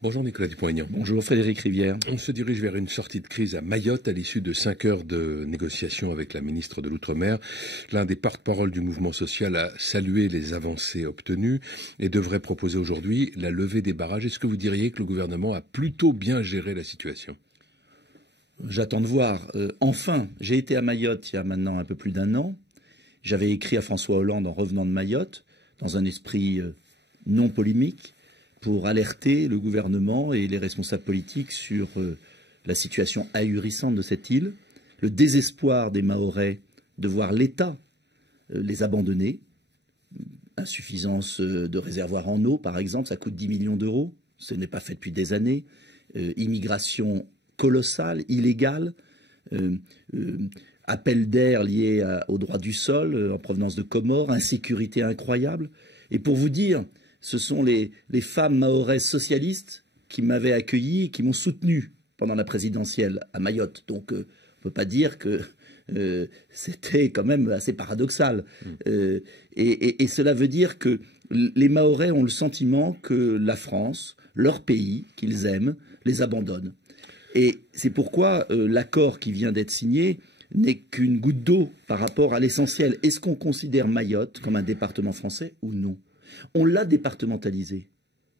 Bonjour Nicolas Dupont-Aignan. Bonjour Frédéric Rivière. On se dirige vers une sortie de crise à Mayotte à l'issue de 5 heures de négociations avec la ministre de l'Outre-mer. L'un des porte-parole du mouvement social a salué les avancées obtenues et devrait proposer aujourd'hui la levée des barrages. Est-ce que vous diriez que le gouvernement a plutôt bien géré la situation ? J'attends de voir. Enfin, j'ai été à Mayotte il y a maintenant un peu plus d'1 an. J'avais écrit à François Hollande en revenant de Mayotte, dans un esprit non polémique, pour alerter le gouvernement et les responsables politiques sur la situation ahurissante de cette île, le désespoir des Mahorais de voir l'État les abandonner, insuffisance de réservoirs en eau par exemple, ça coûte 10 millions d'euros, ce n'est pas fait depuis des années, immigration colossale, illégale, appel d'air lié au droit du sol en provenance de Comores, insécurité incroyable. Et pour vous dire, ce sont les femmes mahoraises socialistes qui m'avaient accueilli et qui m'ont soutenu pendant la présidentielle à Mayotte. Donc on ne peut pas dire que c'était quand même assez paradoxal. Et cela veut dire que les Mahorais ont le sentiment que la France, leur pays, qu'ils aiment, les abandonne. Et c'est pourquoi l'accord qui vient d'être signé n'est qu'une goutte d'eau par rapport à l'essentiel. Est-ce qu'on considère Mayotte comme un département français ou non? On l'a départementalisé.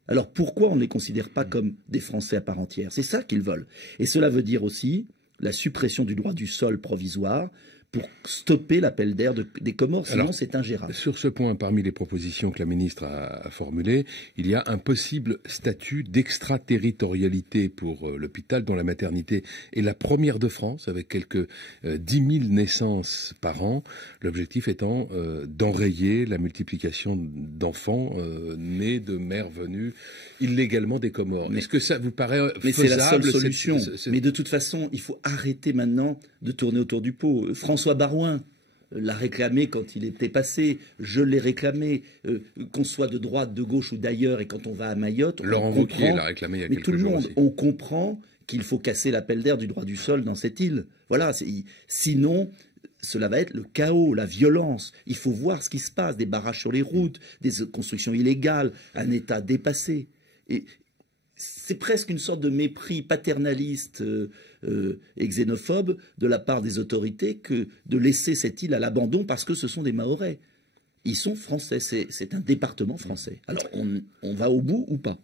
Alors pourquoi on ne les considère pas comme des Français à part entière? C'est ça qu'ils veulent. Et cela veut dire aussi la suppression du droit du sol provisoire pour stopper l'appel d'air des Comores, sinon c'est ingérable. Sur ce point, parmi les propositions que la ministre a formulées, il y a un possible statut d'extraterritorialité pour l'hôpital, dont la maternité est la première de France, avec quelques 10 000 naissances par an. L'objectif étant d'enrayer la multiplication d'enfants nés de mères venues illégalement des Comores. Est-ce que ça vous paraît faisable? Mais c'est la seule solution. Mais de toute façon, il faut arrêter maintenant de tourner autour du pot. François Baroin l'a réclamé quand il était passé, je l'ai réclamé, qu'on soit de droite, de gauche ou d'ailleurs, et quand on va à Mayotte, Laurent Wauquiez l'a réclamé il y a quelques jours. Mais tout le monde, aussi. On comprend qu'il faut casser l'appel d'air du droit du sol dans cette île. Voilà, sinon cela va être le chaos, la violence. Il faut voir ce qui se passe, des barrages sur les routes, des constructions illégales, un État dépassé. Et c'est presque une sorte de mépris paternaliste et xénophobe de la part des autorités que de laisser cette île à l'abandon parce que ce sont des Mahorais. Ils sont français, c'est un département français. Alors on va au bout ou pas?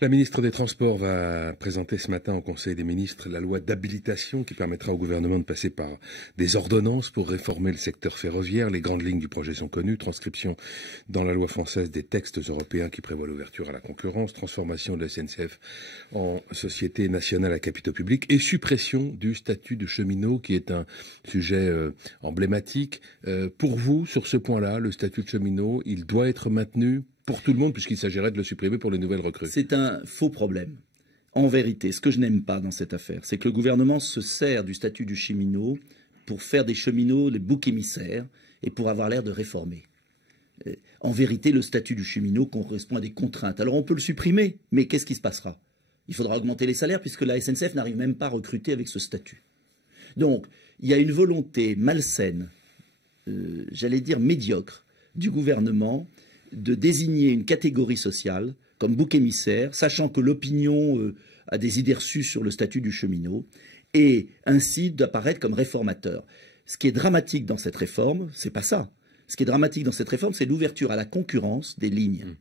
La ministre des Transports va présenter ce matin au Conseil des ministres la loi d'habilitation qui permettra au gouvernement de passer par des ordonnances pour réformer le secteur ferroviaire. Les grandes lignes du projet sont connues. Transcription dans la loi française des textes européens qui prévoient l'ouverture à la concurrence, transformation de la SNCF en société nationale à capitaux publics et suppression du statut de cheminot qui est un sujet emblématique. Pour vous, sur ce point-là, le statut de cheminot, il doit être maintenu pour tout le monde, puisqu'il s'agirait de le supprimer pour les nouvelles recrues. C'est un faux problème. En vérité, ce que je n'aime pas dans cette affaire, c'est que le gouvernement se sert du statut du cheminot pour faire des cheminots les boucs émissaires et pour avoir l'air de réformer. En vérité, le statut du cheminot correspond à des contraintes. Alors on peut le supprimer, mais qu'est-ce qui se passera? Il faudra augmenter les salaires puisque la SNCF n'arrive même pas à recruter avec ce statut. Donc, il y a une volonté malsaine, j'allais dire médiocre, du gouvernement de désigner une catégorie sociale comme bouc émissaire, sachant que l'opinion a des idées reçues sur le statut du cheminot, et ainsi d'apparaître comme réformateur. Ce qui est dramatique dans cette réforme, c'est pas ça. Ce qui est dramatique dans cette réforme, c'est l'ouverture à la concurrence des lignes.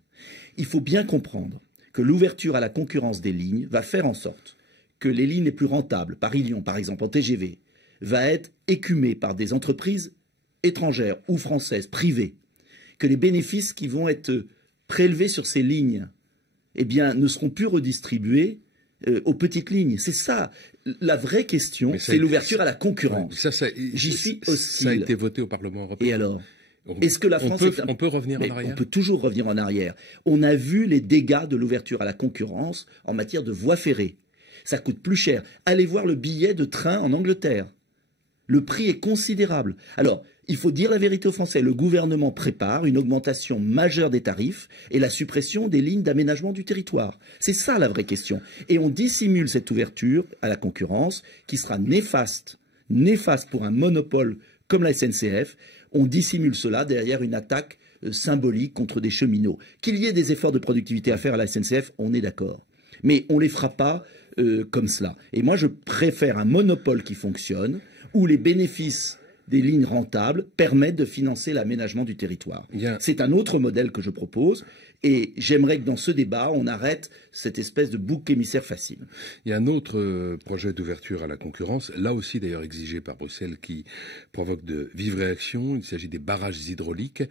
Il faut bien comprendre que l'ouverture à la concurrence des lignes va faire en sorte que les lignes les plus rentables, Paris-Lyon par exemple en TGV, va être écumée par des entreprises étrangères ou françaises, privées, que les bénéfices qui vont être prélevés sur ces lignes eh bien, ne seront plus redistribués aux petites lignes. C'est ça. La vraie question, c'est l'ouverture à la concurrence. J'y suis hostile. Ça a été voté au Parlement européen. Et alors? Est-ce que la France on peut revenir en arrière? On peut toujours revenir en arrière. On a vu les dégâts de l'ouverture à la concurrence en matière de voies ferrées. Ça coûte plus cher. Allez voir le billet de train en Angleterre. Le prix est considérable. Alors, il faut dire la vérité aux Français. Le gouvernement prépare une augmentation majeure des tarifs et la suppression des lignes d'aménagement du territoire. C'est ça la vraie question. Et on dissimule cette ouverture à la concurrence qui sera néfaste pour un monopole comme la SNCF. On dissimule cela derrière une attaque symbolique contre des cheminots. Qu'il y ait des efforts de productivité à faire à la SNCF, on est d'accord. Mais on ne les fera pas comme cela. Et moi, je préfère un monopole qui fonctionne, où les bénéfices des lignes rentables permettent de financer l'aménagement du territoire. C'est un autre modèle que je propose. Et j'aimerais que dans ce débat, on arrête cette espèce de bouc émissaire facile. Il y a un autre projet d'ouverture à la concurrence, là aussi d'ailleurs exigé par Bruxelles, qui provoque de vives réactions. Il s'agit des barrages hydrauliques.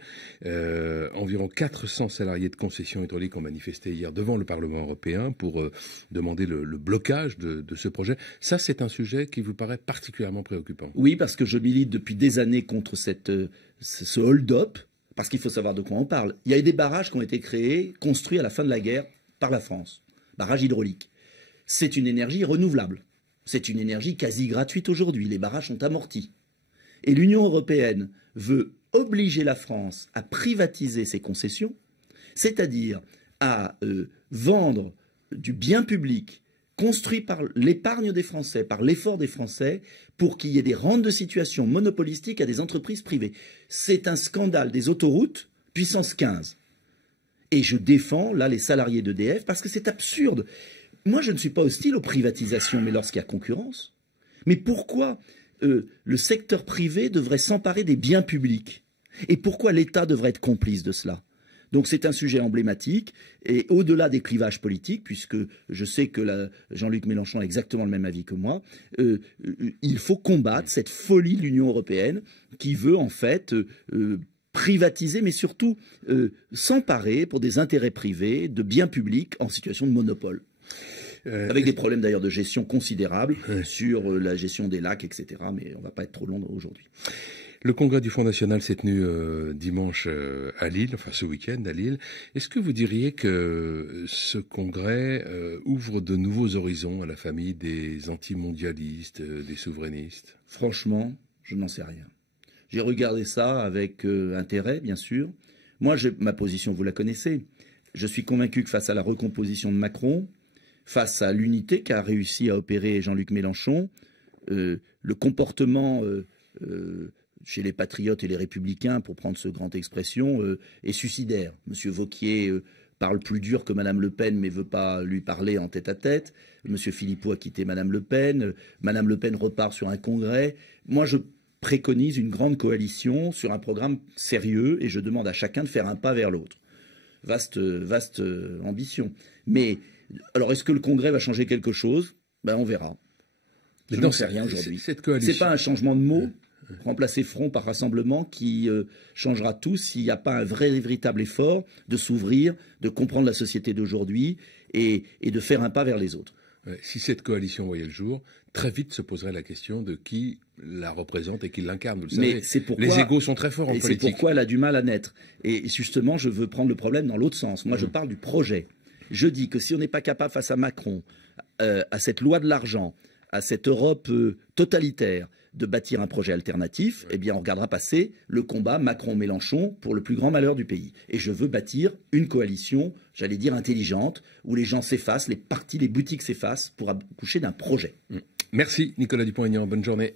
Environ 400 salariés de concessions hydrauliques ont manifesté hier devant le Parlement européen pour demander le blocage de ce projet. Ça, c'est un sujet qui vous paraît particulièrement préoccupant. Oui, parce que je milite depuis des années contre ce hold-up. Parce qu'il faut savoir de quoi on parle. Il y a eu des barrages qui ont été créés, construits à la fin de la guerre par la France. Barrages hydrauliques. C'est une énergie renouvelable. C'est une énergie quasi gratuite aujourd'hui. Les barrages sont amortis. Et l'Union européenne veut obliger la France à privatiser ses concessions, c'est-à-dire à vendre du bien public construit par l'épargne des Français, par l'effort des Français, pour qu'il y ait des rentes de situation monopolistiques à des entreprises privées. C'est un scandale des autoroutes, puissance 15. Et je défends, là, les salariés d'EDF, parce que c'est absurde. Moi, je ne suis pas hostile aux privatisations, mais lorsqu'il y a concurrence. Mais pourquoi le secteur privé devrait s'emparer des biens publics? Et pourquoi l'État devrait être complice de cela? Donc c'est un sujet emblématique, et au-delà des clivages politiques, puisque je sais que Jean-Luc Mélenchon a exactement le même avis que moi, il faut combattre cette folie de l'Union européenne qui veut en fait privatiser, mais surtout s'emparer pour des intérêts privés de biens publics en situation de monopole. Avec des problèmes d'ailleurs de gestion considérables sur la gestion des lacs, etc. Mais on ne va pas être trop long aujourd'hui. Le congrès du Front National s'est tenu dimanche à Lille, enfin ce week-end à Lille. Est-ce que vous diriez que ce congrès ouvre de nouveaux horizons à la famille des antimondialistes, des souverainistes? Franchement, je n'en sais rien. J'ai regardé ça avec intérêt, bien sûr. Moi, ma position, vous la connaissez. Je suis convaincu que face à la recomposition de Macron, face à l'unité qu'a réussi à opérer Jean-Luc Mélenchon, le comportement chez les patriotes et les républicains, pour prendre ce grand expression, est suicidaire. Monsieur Wauquiez parle plus dur que Madame Le Pen, mais veut pas lui parler en tête-à-tête. Monsieur Philippot a quitté Madame Le Pen. Madame Le Pen repart sur un congrès. Moi, je préconise une grande coalition sur un programme sérieux et je demande à chacun de faire un pas vers l'autre. Vaste ambition. Mais, alors, est-ce que le congrès va changer quelque chose? Ben, on verra. Je n'en sais rien aujourd'hui. C'est pas un changement de mots. Remplacer front par rassemblement qui changera tout s'il n'y a pas un véritable effort de s'ouvrir, de comprendre la société d'aujourd'hui et de faire un pas vers les autres. Si cette coalition voyait le jour, très vite se poserait la question de qui la représente et qui l'incarne. Vous le savez, les égos sont très forts en politique. C'est pourquoi elle a du mal à naître. Et justement, je veux prendre le problème dans l'autre sens. Moi, je parle du projet. Je dis que si on n'est pas capable face à Macron, à cette loi de l'argent, à cette Europe totalitaire, de bâtir un projet alternatif, eh bien on regardera passer le combat Macron-Mélenchon pour le plus grand malheur du pays. Et je veux bâtir une coalition, j'allais dire intelligente, où les gens s'effacent, les partis, les boutiques s'effacent pour accoucher d'un projet. Merci Nicolas Dupont-Aignan, bonne journée.